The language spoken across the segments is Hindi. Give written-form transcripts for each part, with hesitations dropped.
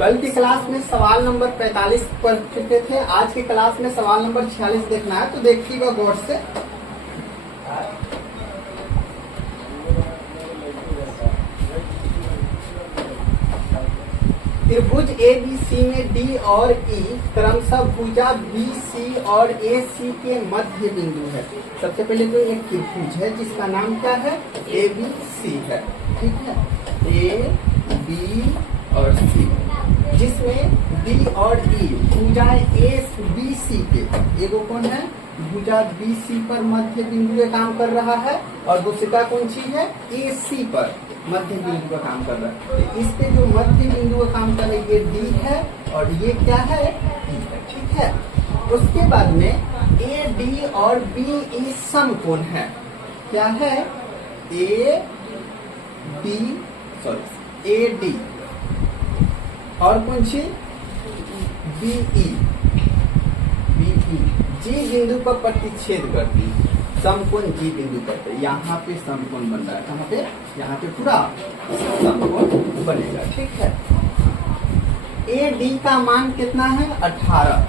कल की क्लास में सवाल नंबर 45 पढ़ चुके थे। आज की क्लास में सवाल नंबर 46 देखना है, तो देखिएगा गौर से। त्रिभुज ABC में D और E क्रमशः भुजा BC और AC के मध्य बिंदु है। सबसे पहले तो एक त्रिभुज है जिसका नाम क्या है, ABC है, ठीक है, A, B और C, जिसमें D और E भुजाएं ABC के, एगो कौन है, भुजा BC पर मध्य बिंदु का काम कर रहा है और दूसरा कौन सी है, AC पर मध्य बिंदु का काम कर रहा है। तो इस पे जो मध्य बिंदु का काम कर रहा है ये D है और ये क्या है, E है, ठीक है। उसके बाद में AD और BE समकोण है, क्या है, AD और कौन सी, BE G बिंदु पर प्रतिच्छेद करती है, समकोण G बिंदु पर। यहाँ पे समकोण बन रहा है, कहाँ पे, यहाँ पे पूरा समकोण बनेगा, ठीक है। AD का मान कितना है, 18।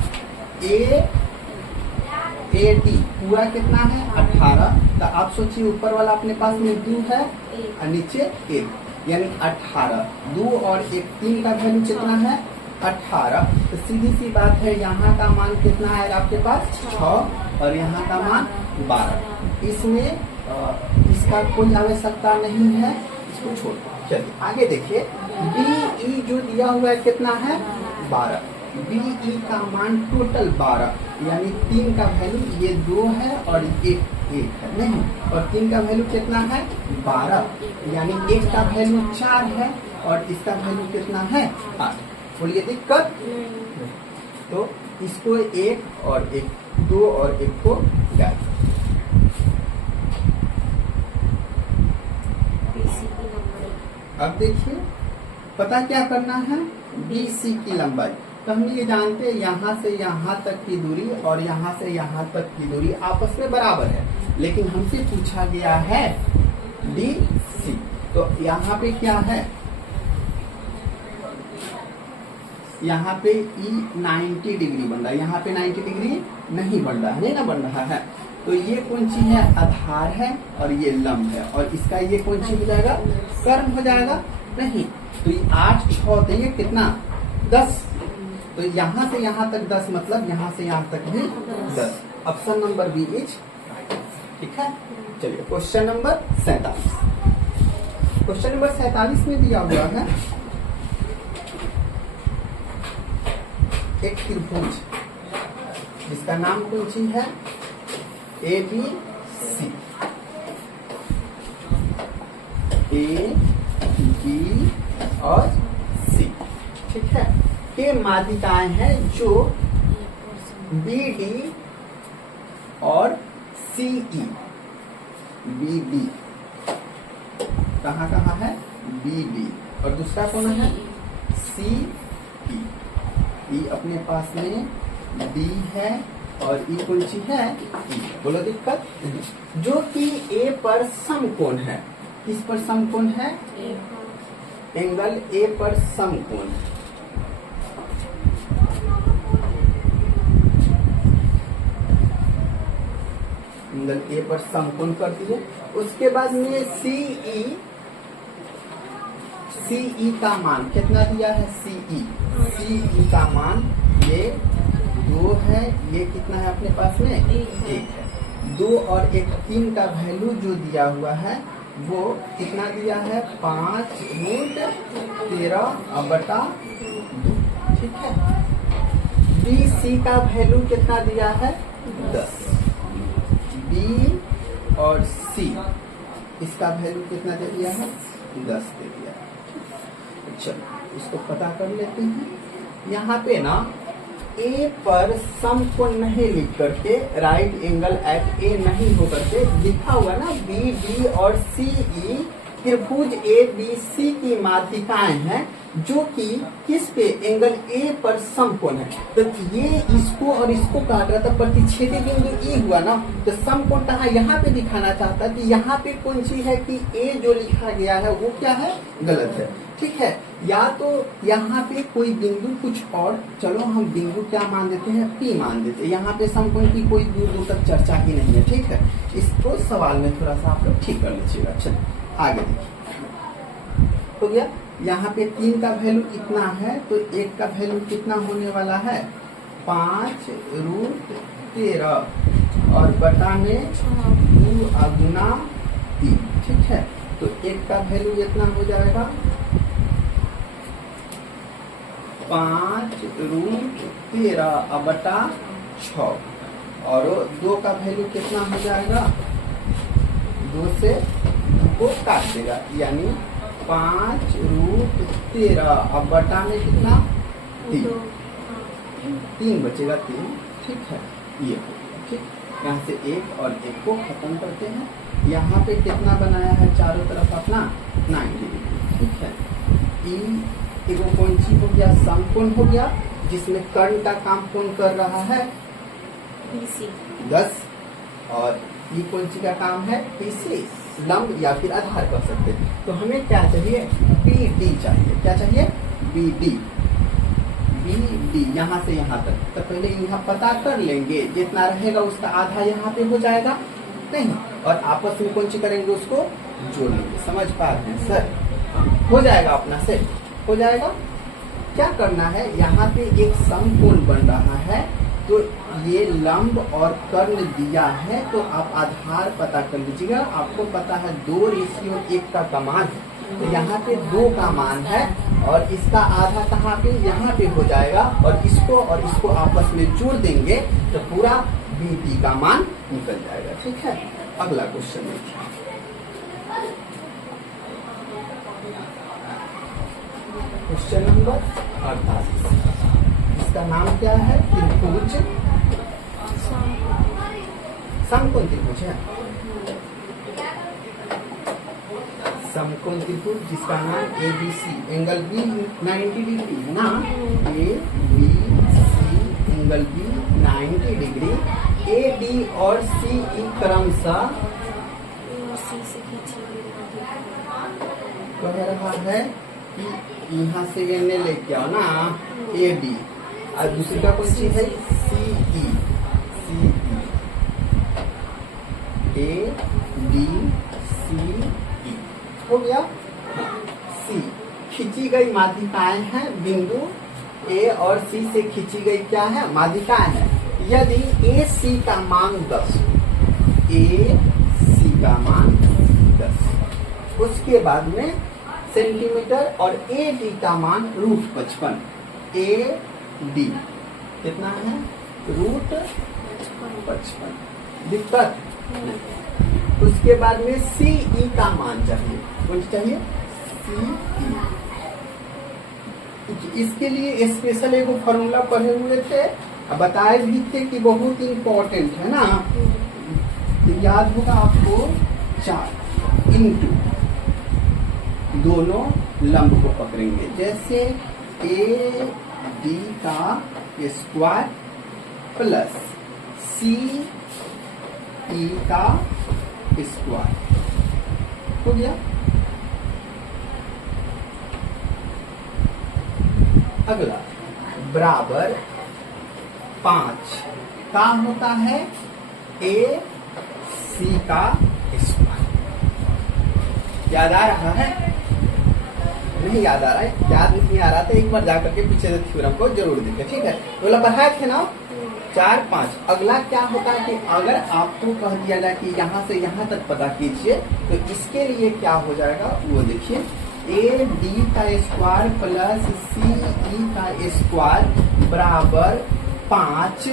AD पूरा कितना है, 18। तो आप सोचिए ऊपर वाला अपने पास में 2 है और नीचे 1, यानी 18। 2 और 1, 3 का वैल्यू कितना है, 18। तो सीधी सी बात है, यहाँ का मान कितना है आपके पास, 6 और यहाँ का मान 12। इसमें इसका कोई आवश्यकता नहीं है, इसको छोड़। चलिए आगे देखिए, BE जो दिया हुआ है कितना है, 12। BE का मान टोटल 12, यानी 3 का वैल्यू, ये 2 है और 1 है, नहीं, और 3 का वैल्यू कितना है, 12, यानी 1 का वैल्यू 4 है और इसका वैल्यू कितना है, 8। बोलिए दिक्कत, तो इसको 1 और 1, 2 और 1 को गायब। अब देखिए पता क्या करना है, BC की लंबाई। तो हम ये जानते हैं यहाँ से यहाँ तक की दूरी और यहाँ से यहाँ तक की दूरी आपस में बराबर है, लेकिन हमसे पूछा गया है DC। तो यहाँ पे क्या है, यहाँ पे E 90 डिग्री बन रहा है, यहाँ पे 90 डिग्री नहीं बन रहा है, नहीं ना बन रहा है। तो ये कौन सी है, आधार है और ये लंब है, और इसका ये कौन सी हो जाएगा, कर्ण हो जाएगा, नहीं। तो ये 8, 6 देंगे कितना, 10। तो यहाँ से यहाँ तक 10, मतलब यहाँ से यहाँ तक भी 10। ऑप्शन नंबर बी इज, ठीक है। चलिए क्वेश्चन नंबर 47। क्वेश्चन नंबर 47 में दिया हुआ है एक त्रिभुज जिसका नाम कौन सी है, ABC, A, B और C, ठीक है, के माध्यिकाएं हैं जो BD और CE। BD कहाँ कहाँ है, BD, और दूसरा कौन है, CE। E अपने पास में D है और E कौन सी है, E। बोलो दिक्कत, जो कि A पर समकोण है, किस पर समकोण है, एंगल A पर समकोण। एंगल A पर समकोण कर दीजिए। उसके बाद में CE का मान कितना दिया है, CE का मान ये 2 है, ये कितना है अपने पास में, 1 है। 2 और 1, 3 का वैल्यू जो दिया हुआ है वो कितना दिया है, 5√13/2, ठीक है। BC का वैल्यू कितना दिया है, 10। B और C इसका वैल्यू कितना दे दिया है, 10 दे दिया है। चलो इसको पता कर लेते हैं। यहाँ पे ना A पर समकोण नहीं लिख करके, राइट एंगल एट A नहीं हो करके लिखा हुआ ना BD और CE त्रिभुज ए बी सी की माध्यिकाएं हैं जो कि किस पे एंगल ए पर समकोण है। तो ये इसको और इसको काट रहा था, प्रतिच्छेदी बिंदु ई हुआ ना, तो समकोण कहाँ यहाँ पे दिखाना चाहता है कि यहाँ पे कौन सी है कि ए जो लिखा गया है वो क्या है, गलत है। ठीक है, या तो यहाँ पे कोई बिंदु कुछ और, चलो हम बिंदु क्या मान देते हैं, पी मान देते हैं। यहाँ पे समकोण की कोई दूर दूर तक चर्चा ही नहीं है। ठीक है, इसको सवाल में थोड़ा सा आप लोग ठीक कर लीजिएगा। चलो आगे देखिए, हो गया। यहाँ पे 3 का वैल्यू इतना है, तो 1 का वैल्यू कितना होने वाला है, 5√13 और बटा में 2 गुना 3। ठीक है, तो 1 का वैल्यू इतना हो जाएगा 5√13 बटा 6 और 2 का वैल्यू कितना हो जाएगा, 2 से 2 को काट देगा, यानी 5√13 अब बटा में कितना 3 बचेगा 3। ठीक है, ये हो गया। ठीक, यहाँ से 1 और 1 को खत्म करते हैं। यहाँ पे कितना बनाया है चारों तरफ अपना 90 डिग्री। ठीक है, ई एगो कौन सी हो गया, समकोण हो गया, जिसमें कर्ण का काम कौन कर रहा है, BC 10, और ये कौन सी का काम है, PC, लंब या फिर आधार कर सकते हैं। तो हमें क्या चाहिए, BD चाहिए। क्या चाहिए, BD यहाँ से यहाँ तक। तो पहले यहाँ पता कर लेंगे, जितना रहेगा उसका आधा यहाँ पे हो जाएगा नहीं, और आपस में कौन सी करेंगे, उसको जोड़ लेंगे। समझ पा रहे हैं सर, हो जाएगा अपना से, हो जाएगा। क्या करना है, यहाँ पे एक समकोण बन रहा है, तो ये लंब और कर्ण दिया है, तो आप आधार पता कर लीजिएगा। आपको पता है 2:1 का मान है, तो यहाँ पे 2 का मान है, और इसका आधा कहाँ पे, यहाँ पे हो जाएगा, और इसको आपस में जोड़ देंगे तो पूरा BD का मान निकल जाएगा। ठीक है, अगला क्वेश्चन देखिए। क्वेश्चन नंबर 48, इसका नाम क्या है, त्रिभुज समकोण त्रिभुज है, समकोण त्रिभुज जिसका नाम ABC, एंगल B 90 डिग्री है ना, ABC angle B 90 degree, AD और CE क्रमशः कह रहा है कि यहाँ से ये लेके आओ ना AD, और दूसरी का कौन सी है, CE ADCE हो गया। C खींची गई माध्यिकाएं हैं, बिंदु A और C से खींची गई क्या है, माध्यिकाएं हैं। यदि AC का मान 10, AC का मान 10, उसके बाद में सेंटीमीटर, और AD का मान √55, AD कितना है, √55, दिक्कत। उसके बाद में CE का मान चाहिए, कौन चाहिए, CE। इसके लिए स्पेशल एक फॉर्मूला पढ़े हुए थे, बताए भी थे कि बहुत इम्पोर्टेंट है ना, तो याद होगा आपको, 4 इंटू दोनों लंब को पकड़ेंगे, जैसे AD का स्क्वायर प्लस CE का स्क्वायर हो गया। अगला बराबर 5 का होता है AC का स्क्वायर। याद आ रहा है, नहीं याद आ रहा है, याद नहीं आ रहा था, एक बार जाकर के पीछे थ्योरम को जरूर देखें। ठीक है, बोला पढ़ाए थे ना 4, 5। अगला क्या होता है कि अगर आपको कह दिया जाए कि यहाँ से यहाँ तक पता कीजिए, तो इसके लिए क्या हो जाएगा वो देखिए, AD का स्क्वायर प्लस CE का स्क्वायर बराबर 5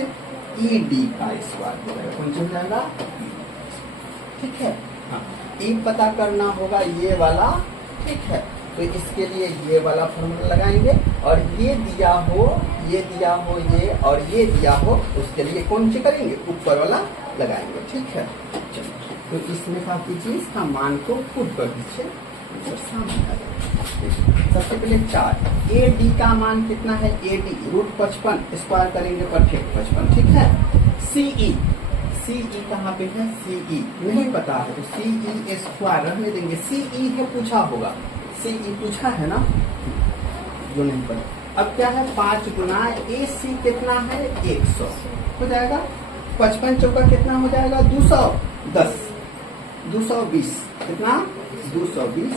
ED का स्क्वायर हो जाएगा, कौन सा हो जाएगा, ठीक है। हाँ, E पता करना होगा ये वाला, ठीक है, तो इसके लिए ये वाला फॉर्मूला लगाएंगे, और ये दिया हो, ये दिया हो, ये और ये दिया हो, उसके लिए कौन सी करेंगे, ऊपर वाला लगाएंगे। ठीक है, चलो, तो इसमें क्या कीजिए, इसका मान को पुट कर दीजिए। सबसे पहले 4 ए डी का मान कितना है, ए डी √55 स्क्वायर करेंगे परफेक्ट 55, ठीक है। सीई कहाँ पे है, सीई नहीं पता है तो सीई स्क्वायर रहने देंगे, सीई है पूछा होगा, सीई पूछा है ना, जो नहीं पता। अब क्या है 5 गुना ए सी कितना है 100 हो जाएगा, 55 चौका कितना हो जाएगा 210, 220 कितना 220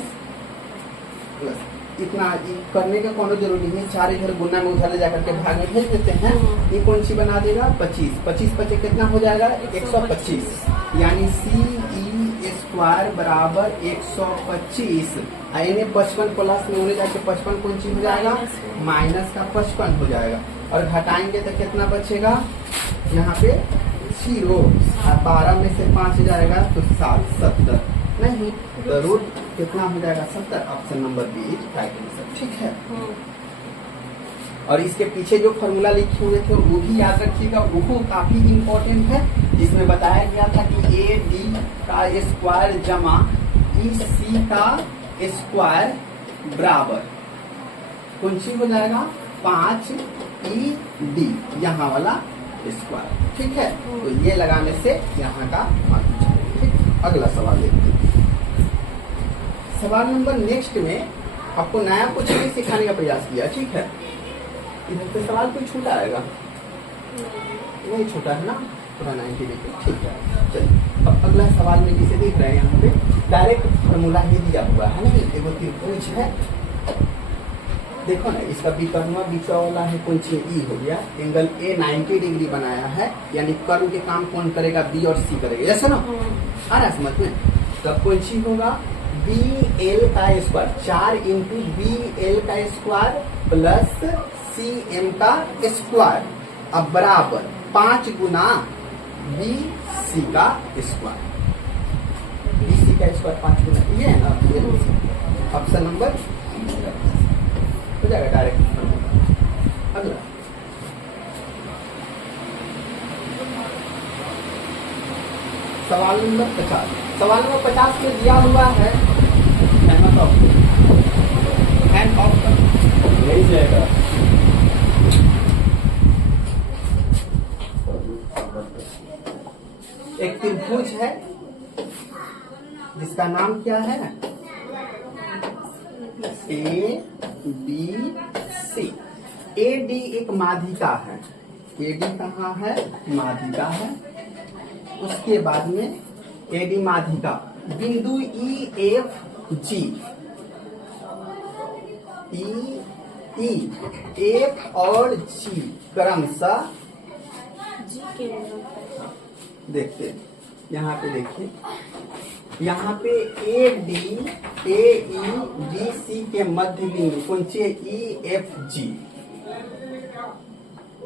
प्लस इतना करने का कोनो जरूरी नहीं, 4 इधर गुना में उधर ले जाकर के भाग में भेज देते हैं। ये कौन सी बना देगा 25, 25 पचे कितना हो जाएगा 125, यानी सीई स्क्वायर बराबर 125। इन्हें 55 प्लस में उन्हें जाके 55 कौन सी हो जाएगा माइनस का 55 हो जाएगा, और घटाएंगे तो कितना बचेगा यहाँ पे 0, 12 में से 5 जाएगा तो 7, 70 नहीं तो रूट कितना हो जाएगा 70। Option number B is right answer, ठीक है। और इसके पीछे जो फॉर्मूला लिखे हुए थे वो भी याद रखिएगा, वो काफी इंपॉर्टेंट है, जिसमें बताया गया था कि ए डी का स्क्वायर जमा ई सी का स्क्वायर बराबर कौन सी हो जाएगा 5 ई डी यहाँ वाला स्क्वायर, ठीक है। तो ये लगाने से यहाँ का मान ठीक। अगला सवाल देखते हैं। सवाल नंबर नेक्स्ट में आपको नया कुछ नहीं सिखाने का प्रयास किया, ठीक है। इधर से सवाल कोई छूटा आएगा नहीं, छूटा है ना पूरा 90 डिग्री, ठीक है। चलिए अब अगला सवाल में जिसे देख रहे हैं यहाँ पे डायरेक्ट फॉर्मूला ही दिया हुआ है ना, एगो त्रिभुज है, देखो ना इसका विकर्णवा बीचा वाला है कौन सी ई हो गया, एंगल ए 90 डिग्री बनाया है, यानी कर्व के काम कौन करेगा बी और सी करेगा, जैसे ना आ रहा है समझ में। तब कौन सी होगा बी एल का स्क्वायर 4 इंटू बी एल का स्क्वायर प्लस सी एम का स्क्वायर, अब बराबर 5 गुना बी सी का स्क्वायर, बी सी का स्क्वायर 5 गुना, ये है ना ऑप्शन नंबर हो जाएगा डायरेक्ट। अगला सवाल नंबर 50, सवाल नंबर 50 में दिया हुआ है हैंड ऑफ नहीं जाएगा, एक त्रिभुज है जिसका नाम क्या है A B C. A D एक माध्यिका है, ए डी कहाँ है माध्यिका है, उसके बाद में ए डी माध्यिका बिंदु E F G, E F और जी क्रमशः देखते हैं, यहाँ पे देखिए, यहाँ पे A D A E D C के मध्य बिंदु कौन सी ई एफ जी,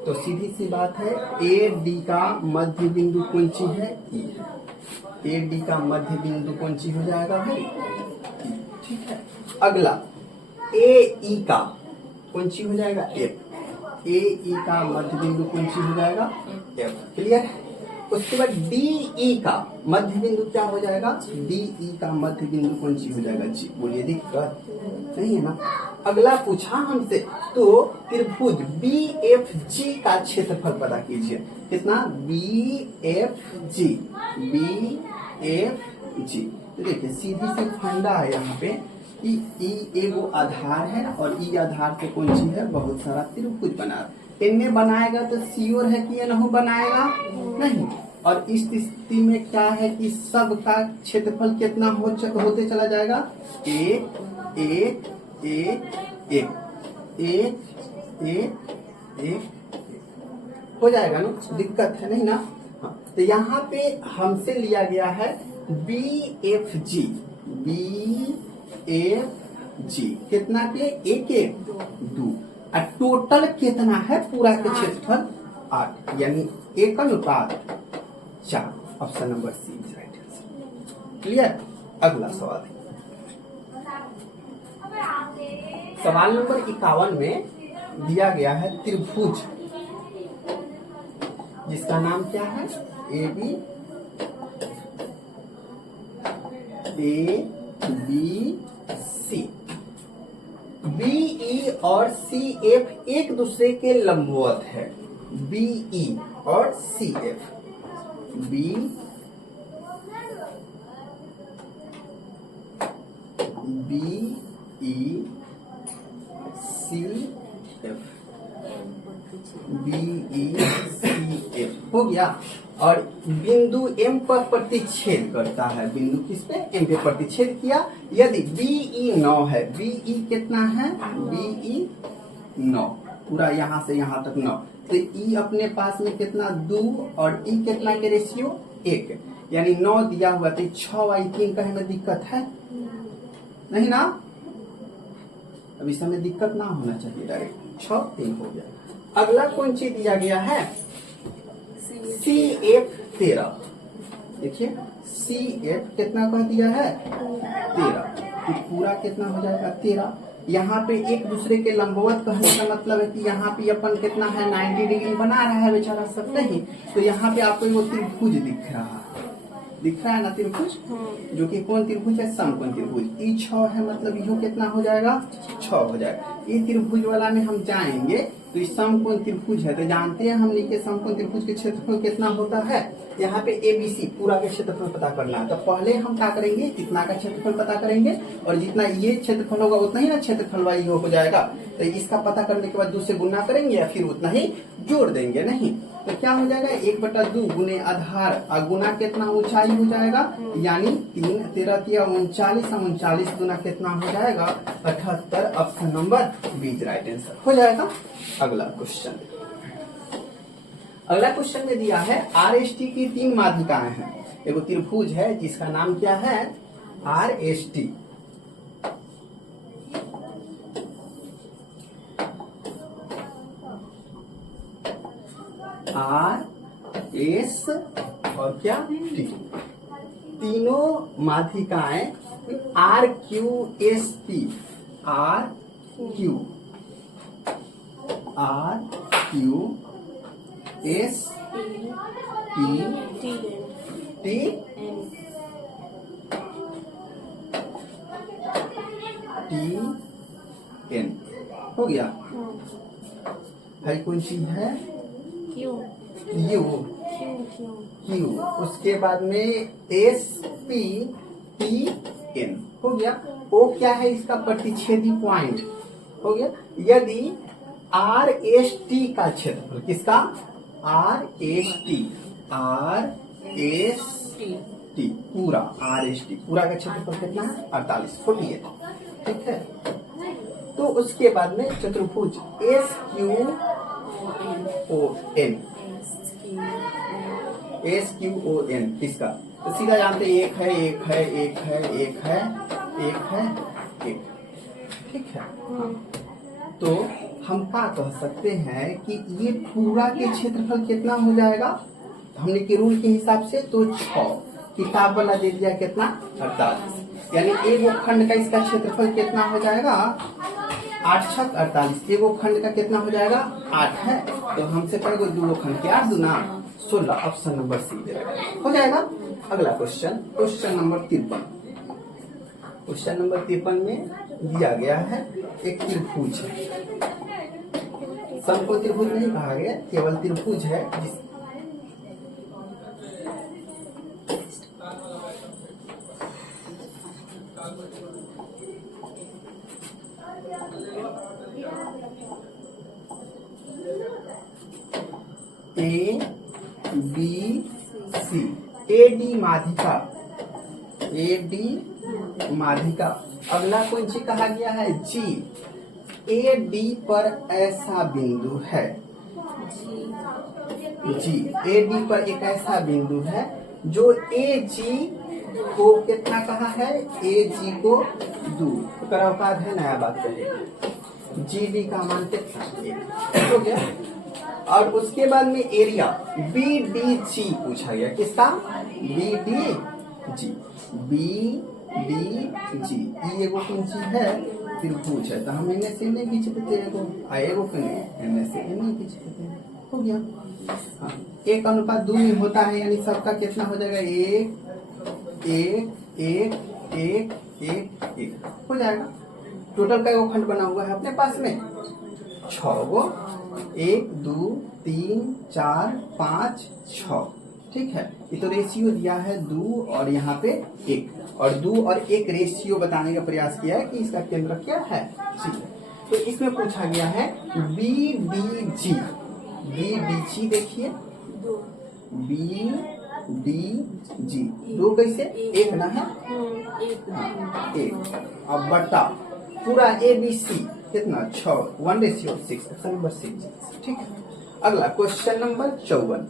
तो सीधी सी बात है ए डी का मध्य बिंदु कौन सी है ई है, ए डी का मध्य बिंदु कौन सी हो जाएगा भाई, ठीक है। अगला ए ई का कौन सी हो जाएगा एफ, ए ई का मध्य बिंदु कौन सी हो जाएगा एफ, क्लियर। उसके बाद डी ई का मध्य बिंदु क्या हो जाएगा, डी ई का मध्य बिंदु कौन सी हो जाएगा जी, बोलिए दिक्कत नहीं है ना। अगला पूछा हमसे तो त्रिभुज बी एफ जी का क्षेत्रफल पता कीजिए, कितना B F G, B F G. देखिए सीधी सी फंडा है यहाँ पे कि ई एगो आधार है और ई आधार से कौन सी है बहुत सारा त्रिभुज बना, इनमें बनाएगा तो श्योर है कि ये नहीं बनाएगा नहीं, और इस स्थिति में क्या है कि सबका क्षेत्रफल कितना होते चला जाएगा एक एक एक एक एक एक एक हो जाएगा ना, दिक्कत है नहीं ना। हाँ, तो यहाँ पे हमसे लिया गया है B F G, B F G कितना के एक एक 2, और टोटल कितना है पूरा के क्षेत्रफल 8, यानी 1:4। Option number C is right answer, clear. अगला सवाल है सवाल नंबर 51 में दिया गया है त्रिभुज जिसका नाम क्या है A B A B C. BE और सी एफ एक दूसरे के लंबवत है। बीई और C F, B E C F, BE C F हो गया। और बिंदु एम पर प्रतिच्छेद करता है। बिंदु किस पे? एम पे प्रतिच्छेद किया। यदि बीई 9 है, बीई कितना है? बीई 9, पूरा यहां से यहां तक 9, तो ई अपने पास में कितना? 2 और ई कितना के रेशियो? 1, यानी 9 दिया हुआ, तो 6 बाई 3 कहने में दिक्कत है नहीं ना? अब इस समय दिक्कत ना होना चाहिए, डायरेक्ट 6 3 हो गया। अगला कौन चीज दिया गया है? C F 13। देखिए सी एफ कितना कह दिया है? 13, तो पूरा कितना हो जाएगा? 13। यहाँ पे एक दूसरे के लंबवत कहने का मतलब है कि यहाँ पे अपन कितना है? 90 डिग्री बना रहा है बेचारा सब नहीं, तो यहाँ पे आपको वो त्रिभुज दिख रहा है, दिख रहा है ना त्रिभुज, जो कि कौन त्रिभुज है? समकोण त्रिभुज। ई 6 है, मतलब यो कितना हो जाएगा? 6 हो जाएगा। ये त्रिभुज वाला में हम जाएंगे तो इस समकोण त्रिभुज है, तो जानते हैं हमने कि समकोण त्रिभुज के क्षेत्रफल कितना होता है? यहाँ पे एबीसी पूरा का क्षेत्रफल पता करना है, तो पहले हम क्या करेंगे? इतना का क्षेत्रफल पता करेंगे, और जितना ये क्षेत्रफल होगा उतना ही ना क्षेत्रफल वाई हो जाएगा। तो इसका पता करने के बाद 2 से गुना करेंगे या फिर उतना ही जोड़ देंगे, नहीं तो क्या हो जाएगा? 1/2 गुने आधार और गुना कितना? ऊंचाई हो जाएगा, यानी 3 13 39, 39 गुना कितना हो जाएगा? 78। Option number B right answer हो जाएगा। अगला क्वेश्चन, अगला क्वेश्चन में दिया है आर एस टी की 3 माध्यिकाएं हैं। एक त्रिभुज है जिसका नाम क्या है? R S T. R S और क्या? टी। तीनों माध्यिकाएं R Q S P, R Q S P T N हो गया। भाई कौन सी है? यू, उसके बाद में एस पी टी एन हो गया। ओ क्या है? इसका प्रतिच्छेदी पॉइंट हो गया। यदि आर एस टी का क्षेत्रफल, किसका? आर एस टी पूरा, आर एस टी पूरा का क्षेत्रफल कितना है? 48, 48, ठीक है। तो उसके बाद में चतुर्भुज एस क्यू ओ एन, किसका? तो सीधा जानते एक है, एक है, एक है, एक है, एक है, एक, ठीक है। तो हम क्या कह सकते हैं कि ये पूरा के क्षेत्रफल कितना हो जाएगा? हमने के रूल के हिसाब से तो 6, किताब वाला दे दिया कितना? 48, यानी एक खंड का इसका क्षेत्रफल कितना हो जाएगा? 8 छक 48। एगो खंड का कितना हो जाएगा? 8 है, तो हमसे कहेगा 2 खंड के 8 दूना 16। ऑप्शन नंबर सी हो जाएगा। अगला question, question number 53। Question number 53 में दिया गया है एक त्रिभुज है, समकोण त्रिभुज नहीं कहा गया, केवल त्रिभुज है जिस ए बी सी, ए डी माध्यिका, ए डी माध्यिका। अगला कौन सी कहा गया है? जी। ए डी पर ऐसा बिंदु है, जी ए डी पर एक ऐसा बिंदु है जो ए जी को कितना कहा है? ए जी को 2 औकात है, नया बात करेंगे। जी डी का मान कितना हो गया। और उसके बाद में एरिया बी डी जी पूछा गया, किसका? B D G, B D G. ये एगो कौन सी है? त्रिभुज है, तो हम इन्हें से नहीं खींच देते, एगो इन्हें से इन्हें खींच देते, हो गया। हाँ, 1:2 में होता है, यानी सबका कितना हो जाएगा? 1 1 एक एक एक एक हो जाएगा। टोटल का वो खंड बना हुआ है अपने पास में 6 गो, 1 2 3 4 5 6। ठीक है, ये तो रेशियो दिया है 2 और यहाँ पे 1, और 2 और 1 रेशियो बताने का प्रयास किया है कि इसका केंद्र क्या है। ठीक है, तो इसमें पूछा गया है BDG। BDG देखिए, BDG 2 कैसे एक ना है, एक। अब बटा पूरा ABC कितना 6, 1:6, ऑप्शन नंबर 6। ठीक है, अगला क्वेश्चन नंबर 54।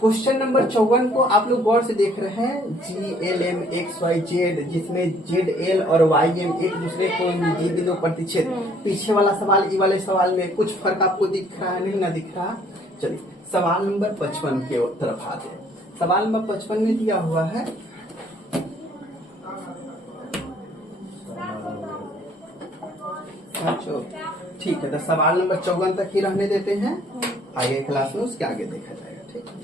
क्वेश्चन नंबर 54 को आप लोग गौर से देख रहे हैं, GLM XYZ, जिसमें ZL और YM एक दूसरे को जी बिंदु प्रतिच्छेद। पीछे वाला सवाल, ई वाले सवाल में कुछ फर्क आपको दिख रहा है, नहीं ना दिख रहा। चलिए सवाल नंबर 55 के तरफ आते हैं। सवाल नंबर 55 में दिया हुआ है ठीक है, तो सवाल नंबर 54 तक ही रहने देते हैं, आगे क्लास में उसके आगे देखा जाएगा। ठीक है।